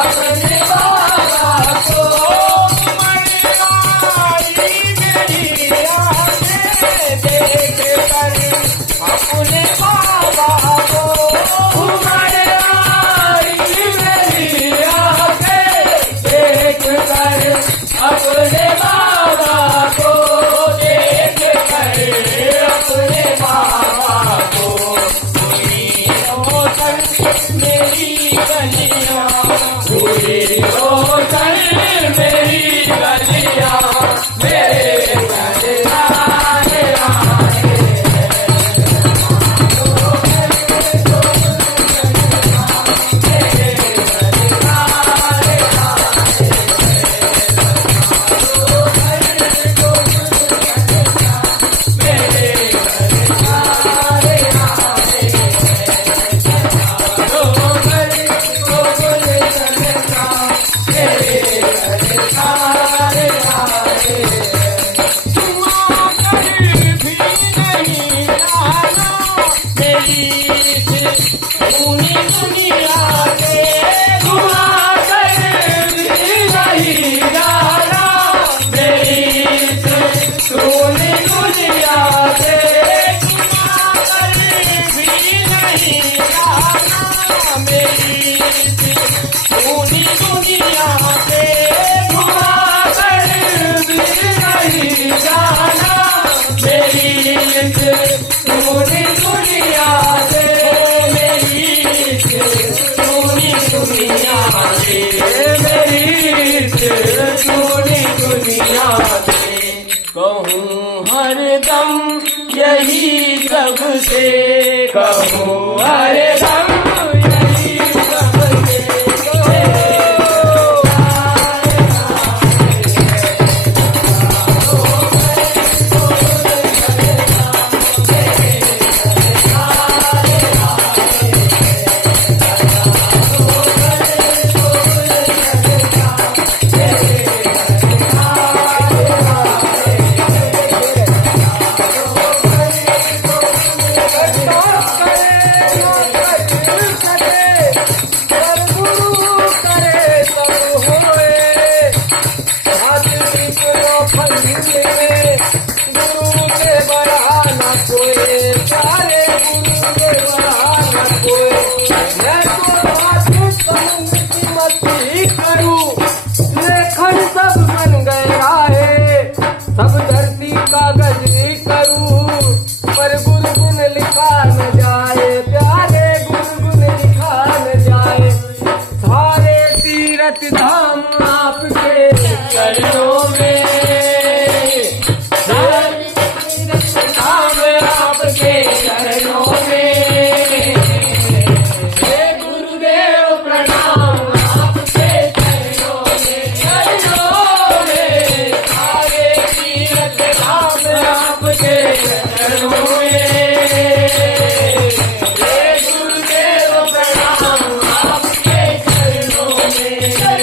अपने बाबा को मरवाई मेरी आंखें देख कर अपने बाबा को मरवाई मेरी आंखें देख कर अपने बाबा को देख कर अपने बाबा को पूरी रोशन मेरी गलियां पूरी रोशन मेरी गलियां मेरे गलियां कहूँ हरदम यही सबसे कहूँ हरदम यही सबसे धाम आपके चरणों में धाम आपके चरणों में हे गुरुदेव प्रणाम आपके चरणों में सारे तीर्थ धाम आपके चरणों में हे गुरुदेव प्रणाम आपके चरणों में